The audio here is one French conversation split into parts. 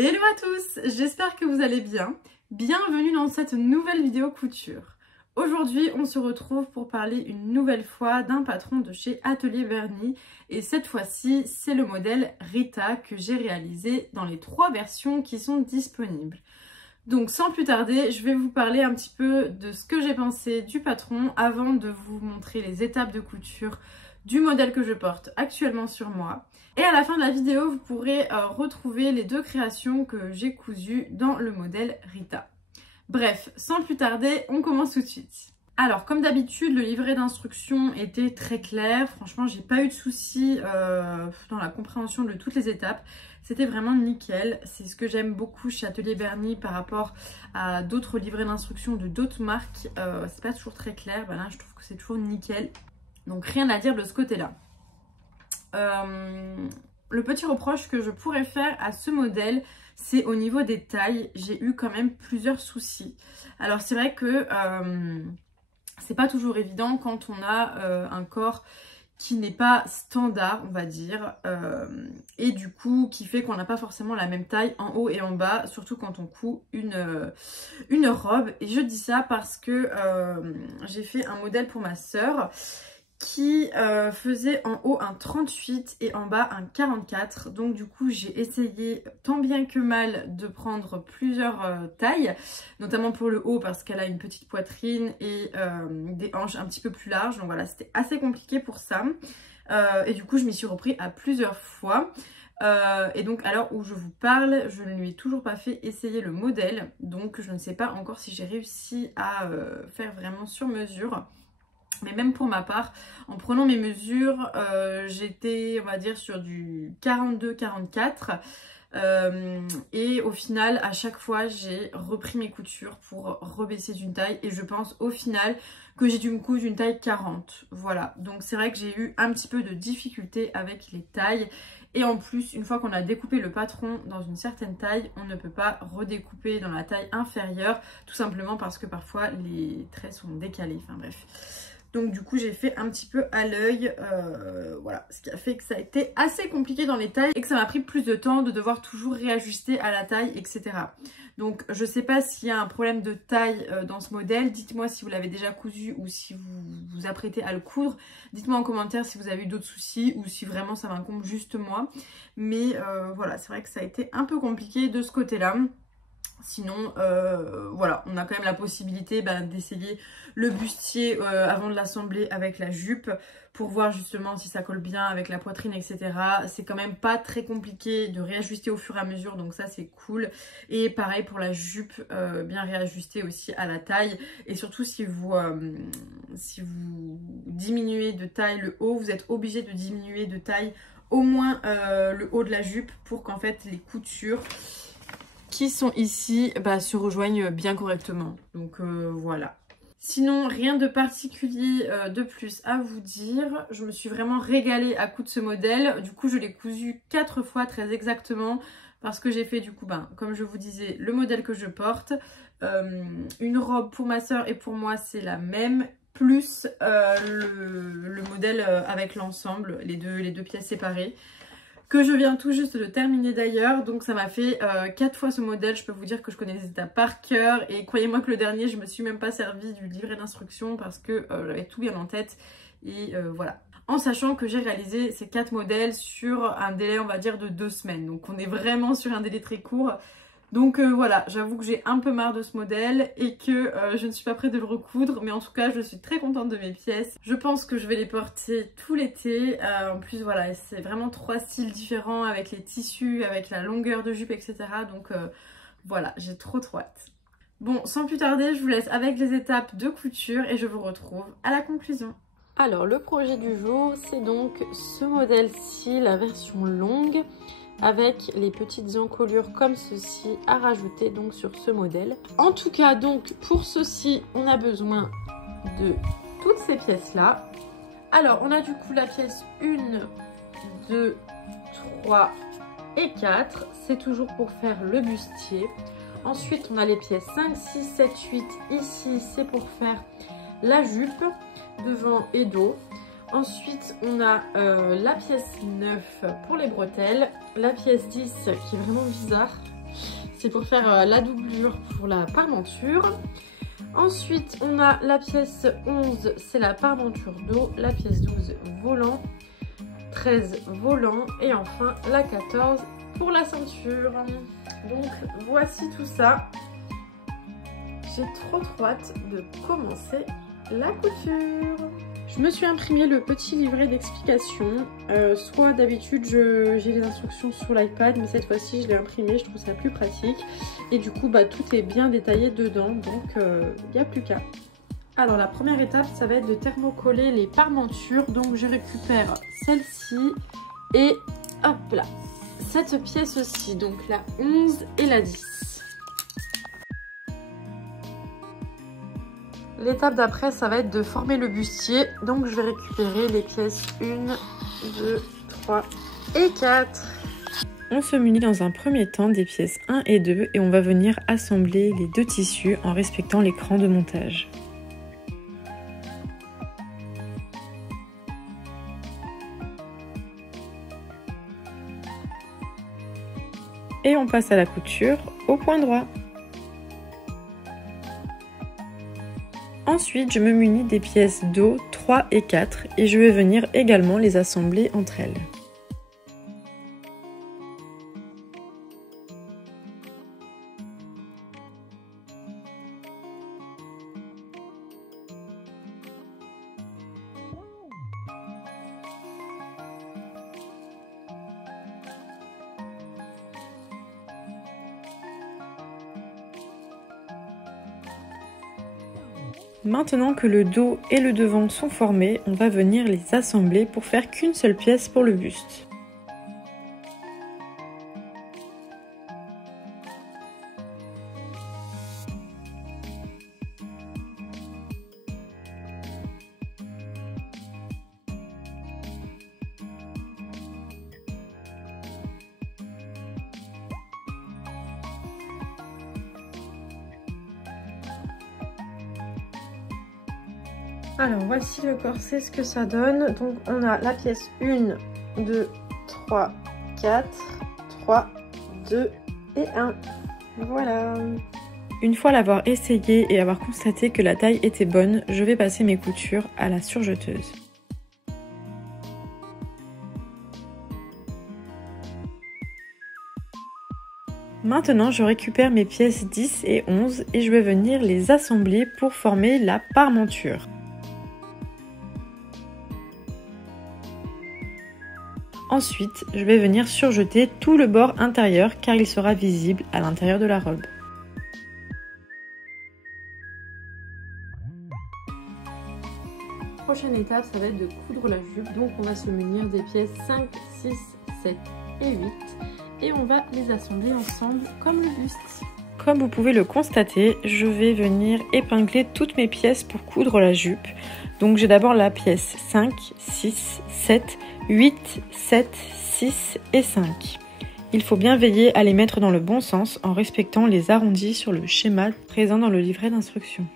Hello à tous, j'espère que vous allez bien. Bienvenue dans cette nouvelle vidéo couture. Aujourd'hui, on se retrouve pour parler une nouvelle fois d'un patron de chez Atelier Berny. Et cette fois-ci, c'est le modèle Rita que j'ai réalisé dans les 3 versions qui sont disponibles. Donc sans plus tarder, je vais vous parler un petit peu de ce que j'ai pensé du patron avant de vous montrer les étapes de couture du modèle que je porte actuellement sur moi. Et à la fin de la vidéo, vous pourrez retrouver les 2 créations que j'ai cousues dans le modèle Rita. Bref, sans plus tarder, on commence tout de suite. Alors, comme d'habitude, le livret d'instructions était très clair. Franchement, j'ai pas eu de soucis dans la compréhension de toutes les étapes. C'était vraiment nickel. C'est ce que j'aime beaucoup chez Atelier Berny par rapport à d'autres livrets d'instructions de d'autres marques. C'est pas toujours très clair. Ben là, je trouve que c'est toujours nickel. Donc, rien à dire de ce côté-là. Le petit reproche que je pourrais faire à ce modèle, c'est au niveau des tailles. J'ai eu quand même plusieurs soucis. Alors c'est vrai que c'est pas toujours évident quand on a un corps qui n'est pas standard, on va dire, et du coup qui fait qu'on n'a pas forcément la même taille en haut et en bas, surtout quand on coud une robe. Et je dis ça parce que j'ai fait un modèle pour ma sœur qui faisait en haut un 38 et en bas un 44. Donc du coup j'ai essayé tant bien que mal de prendre plusieurs tailles, notamment pour le haut parce qu'elle a une petite poitrine et des hanches un petit peu plus larges. Donc voilà, c'était assez compliqué pour ça. Et du coup je m'y suis repris à plusieurs fois. Et donc à l'heure où je vous parle, je ne lui ai toujours pas fait essayer le modèle. Donc je ne sais pas encore si j'ai réussi à faire vraiment sur mesure. Mais même pour ma part, en prenant mes mesures, j'étais, on va dire, sur du 42-44. Et au final, à chaque fois, j'ai repris mes coutures pour rebaisser d'une taille. Et je pense au final que j'ai dû me coudre une taille 40. Voilà, donc c'est vrai que j'ai eu un petit peu de difficulté avec les tailles. Et en plus, une fois qu'on a découpé le patron dans une certaine taille, on ne peut pas redécouper dans la taille inférieure. Tout simplement parce que parfois, les traits sont décalés. Enfin bref. Donc du coup j'ai fait un petit peu à l'œil, voilà, ce qui a fait que ça a été assez compliqué dans les tailles et que ça m'a pris plus de temps de devoir toujours réajuster à la taille, etc. Donc je sais pas s'il y a un problème de taille dans ce modèle, dites-moi si vous l'avez déjà cousu ou si vous vous apprêtez à le coudre. Dites-moi en commentaire si vous avez eu d'autres soucis ou si vraiment ça m'incombe juste moi. Mais voilà, c'est vrai que ça a été un peu compliqué de ce côté-là. Sinon, voilà, on a quand même la possibilité d'essayer le bustier avant de l'assembler avec la jupe pour voir justement si ça colle bien avec la poitrine, etc. C'est quand même pas très compliqué de réajuster au fur et à mesure, donc ça c'est cool. Et pareil pour la jupe, bien réajuster aussi à la taille. Et surtout si vous diminuez de taille le haut, vous êtes obligé de diminuer de taille au moins le haut de la jupe pour qu'en fait les coutures qui sont ici se rejoignent bien correctement. Donc voilà. Sinon, rien de particulier de plus à vous dire. Je me suis vraiment régalée à coudre ce modèle. Du coup, je l'ai cousu 4 fois très exactement parce que j'ai fait du coup, comme je vous disais, le modèle que je porte. Une robe pour ma soeur et pour moi, c'est la même. Plus le modèle avec l'ensemble, les deux pièces séparées, que je viens tout juste de terminer d'ailleurs. Donc ça m'a fait 4 fois ce modèle. Je peux vous dire que je connais les étapes par cœur. Et croyez-moi que le dernier, je me suis même pas servi du livret d'instructions parce que j'avais tout bien en tête. Et voilà. En sachant que j'ai réalisé ces 4 modèles sur un délai, on va dire, de 2 semaines. Donc on est vraiment sur un délai très court. Donc voilà, j'avoue que j'ai un peu marre de ce modèle et que je ne suis pas prête de le recoudre. Mais en tout cas, je suis très contente de mes pièces. Je pense que je vais les porter tout l'été. En plus, voilà, c'est vraiment 3 styles différents avec les tissus, avec la longueur de jupe, etc. Donc voilà, j'ai trop hâte. Bon, sans plus tarder, je vous laisse avec les étapes de couture et je vous retrouve à la conclusion. Alors, le projet du jour, c'est donc ce modèle-ci, la version longue, avec les petites encolures comme ceci à rajouter donc sur ce modèle. En tout cas, donc pour ceci, on a besoin de toutes ces pièces là. Alors on a du coup la pièce 1, 2, 3 et 4, c'est toujours pour faire le bustier. Ensuite on a les pièces 5, 6, 7, 8, ici c'est pour faire la jupe devant et dos. Ensuite, on a la pièce 9 pour les bretelles, la pièce 10 qui est vraiment bizarre, c'est pour faire la doublure pour la parmenture. Ensuite, on a la pièce 11, c'est la parmenture dos, la pièce 12, volant, 13, volant et enfin la 14 pour la ceinture. Donc voici tout ça. J'ai trop hâte de commencer la couture. Je me suis imprimé le petit livret d'explication. Soit d'habitude j'ai les instructions sur l'iPad, mais cette fois-ci je l'ai imprimé, je trouve ça plus pratique. Et du coup tout est bien détaillé dedans, donc il n'y a plus qu'à. Alors la première étape, ça va être de thermocoller les parmentures. Donc je récupère celle-ci et hop là, cette pièce-ci, donc la 11 et la 10. L'étape d'après, ça va être de former le bustier. Donc je vais récupérer les pièces 1, 2, 3 et 4. On se munit dans un premier temps des pièces 1 et 2 et on va venir assembler les deux tissus en respectant l'écran de montage. Et on passe à la couture au point droit. Ensuite, je me munis des pièces dos 3 et 4 et je vais venir également les assembler entre elles. Maintenant que le dos et le devant sont formés, on va venir les assembler pour faire qu'une seule pièce pour le buste. Alors voici le corset, ce que ça donne. Donc on a la pièce 1, 2, 3, 4, 3, 2 et 1. Voilà. Une fois l'avoir essayé et avoir constaté que la taille était bonne, je vais passer mes coutures à la surjeteuse. Maintenant, je récupère mes pièces 10 et 11 et je vais venir les assembler pour former la parmenture. Ensuite, je vais venir surjeter tout le bord intérieur car il sera visible à l'intérieur de la robe. Prochaine étape, ça va être de coudre la jupe. Donc on va se munir des pièces 5, 6, 7 et 8 et on va les assembler ensemble comme le buste. Comme vous pouvez le constater, je vais venir épingler toutes mes pièces pour coudre la jupe. Donc j'ai d'abord la pièce 5, 6, 7, 8, 7, 6 et 5. Il faut bien veiller à les mettre dans le bon sens en respectant les arrondis sur le schéma présent dans le livret d'instructions.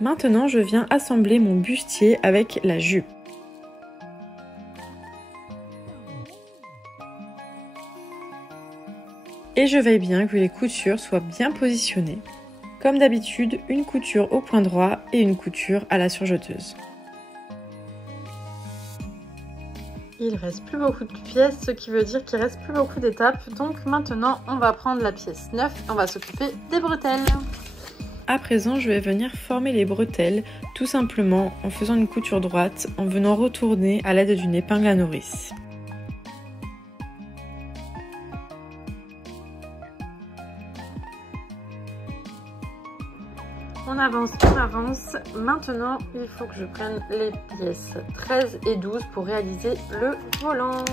Maintenant, je viens assembler mon bustier avec la jupe. Et je veille bien que les coutures soient bien positionnées. Comme d'habitude, une couture au point droit et une couture à la surjeteuse. Il reste plus beaucoup de pièces, ce qui veut dire qu'il reste plus beaucoup d'étapes. Donc maintenant, on va prendre la pièce 9 et on va s'occuper des bretelles. À présent, je vais venir former les bretelles, tout simplement en faisant une couture droite, en venant retourner à l'aide d'une épingle à nourrice. On avance, on avance. Maintenant, il faut que je prenne les pièces 13 et 12 pour réaliser le volant.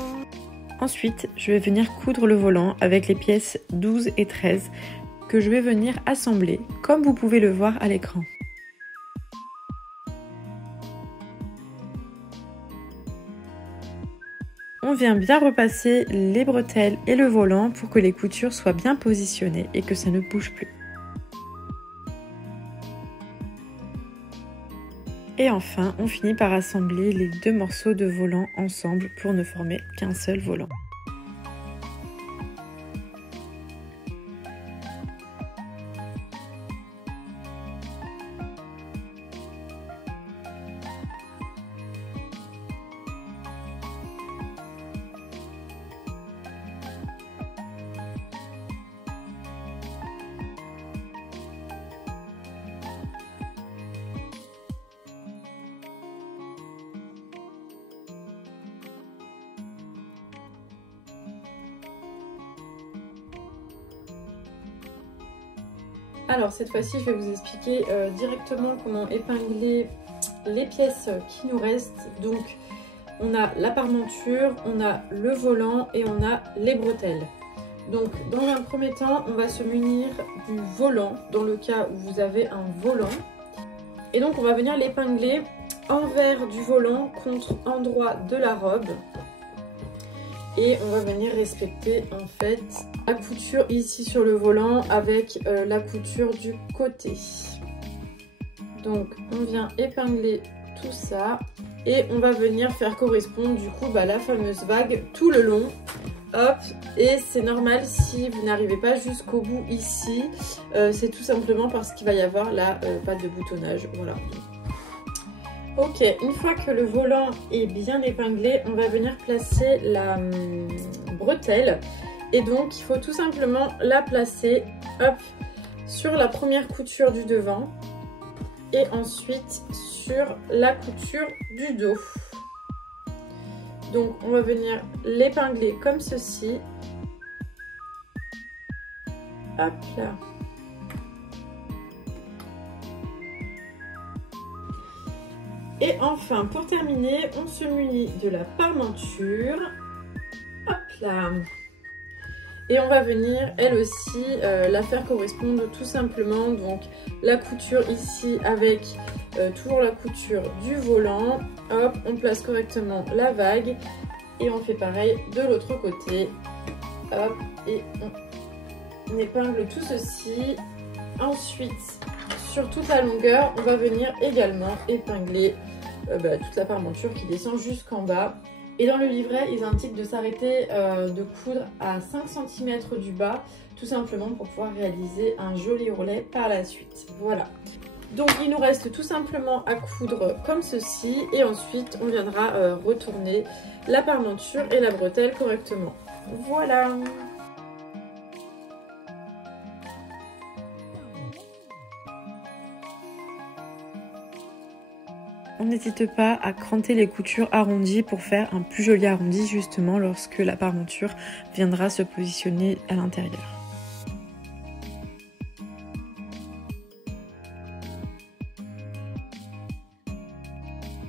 Ensuite, je vais venir coudre le volant avec les pièces 12 et 13 que je vais venir assembler, comme vous pouvez le voir à l'écran. On vient bien repasser les bretelles et le volant pour que les coutures soient bien positionnées et que ça ne bouge plus. Et enfin, on finit par assembler les deux morceaux de volant ensemble pour ne former qu'un seul volant. Alors cette fois-ci, je vais vous expliquer directement comment épingler les pièces qui nous restent. Donc on a la parmenture, on a le volant et on a les bretelles. Donc dans un premier temps, on va se munir du volant dans le cas où vous avez un volant. Et donc on va venir l'épingler envers du volant contre endroit de la robe. Et on va venir respecter en fait la couture ici sur le volant avec la couture du côté. Donc on vient épingler tout ça et on va venir faire correspondre du coup la fameuse vague tout le long. Hop, et c'est normal si vous n'arrivez pas jusqu'au bout ici, c'est tout simplement parce qu'il va y avoir la patte de boutonnage. Voilà. Ok, une fois que le volant est bien épinglé, on va venir placer la bretelle. Et donc, il faut tout simplement la placer hop, sur la première couture du devant et ensuite sur la couture du dos. Donc, on va venir l'épingler comme ceci. Hop là. Et enfin, pour terminer, on se munit de la parmenture. Hop là. Et on va venir, elle aussi, la faire correspondre tout simplement. Donc, la couture ici avec toujours la couture du volant. Hop, on place correctement la vague. Et on fait pareil de l'autre côté. Hop, et on épingle tout ceci. Ensuite, sur toute la longueur, on va venir également épingler toute la parmenture qui descend jusqu'en bas. Et dans le livret, ils indiquent de s'arrêter de coudre à 5 cm du bas, tout simplement pour pouvoir réaliser un joli ourlet par la suite. Voilà. Donc il nous reste tout simplement à coudre comme ceci et ensuite on viendra retourner la parmenture et la bretelle correctement. Voilà. On n'hésite pas à cranter les coutures arrondies pour faire un plus joli arrondi justement lorsque la parmenture viendra se positionner à l'intérieur.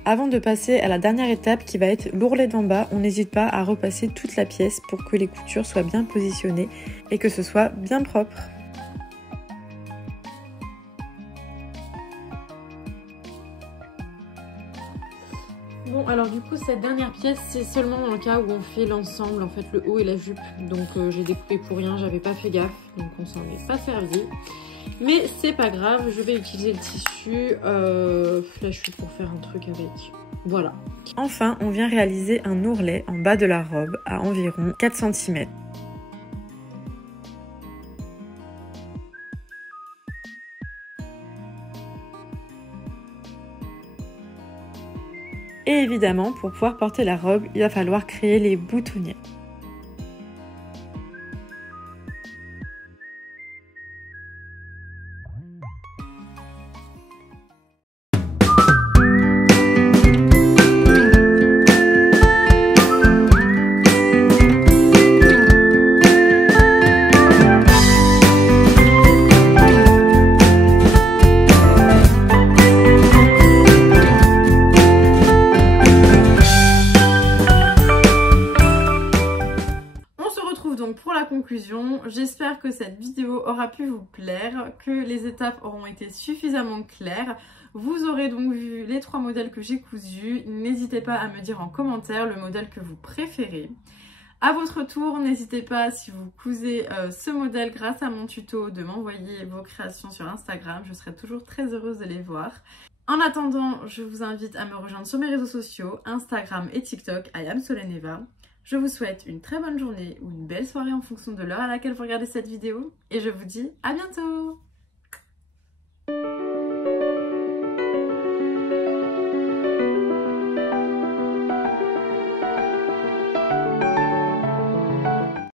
Avant de passer à la dernière étape qui va être l'ourlet d'en bas, on n'hésite pas à repasser toute la pièce pour que les coutures soient bien positionnées et que ce soit bien propre. Bon, alors du coup cette dernière pièce c'est seulement dans le cas où on fait l'ensemble, en fait le haut et la jupe. Donc j'ai découpé pour rien, j'avais pas fait gaffe, donc on s'en est pas servi. Mais c'est pas grave, je vais utiliser le tissu flashu pour faire un truc avec. Voilà. Enfin, on vient réaliser un ourlet en bas de la robe à environ 4 cm. Et évidemment, pour pouvoir porter la robe, il va falloir créer les boutonnières. J'espère que cette vidéo aura pu vous plaire, que les étapes auront été suffisamment claires. Vous aurez donc vu les 3 modèles que j'ai cousus. N'hésitez pas à me dire en commentaire le modèle que vous préférez. À votre tour, n'hésitez pas, si vous cousez ce modèle grâce à mon tuto, de m'envoyer vos créations sur Instagram. Je serai toujours très heureuse de les voir. En attendant, je vous invite à me rejoindre sur mes réseaux sociaux, Instagram et TikTok, I am Soleneva. Je vous souhaite une très bonne journée ou une belle soirée en fonction de l'heure à laquelle vous regardez cette vidéo et je vous dis à bientôt!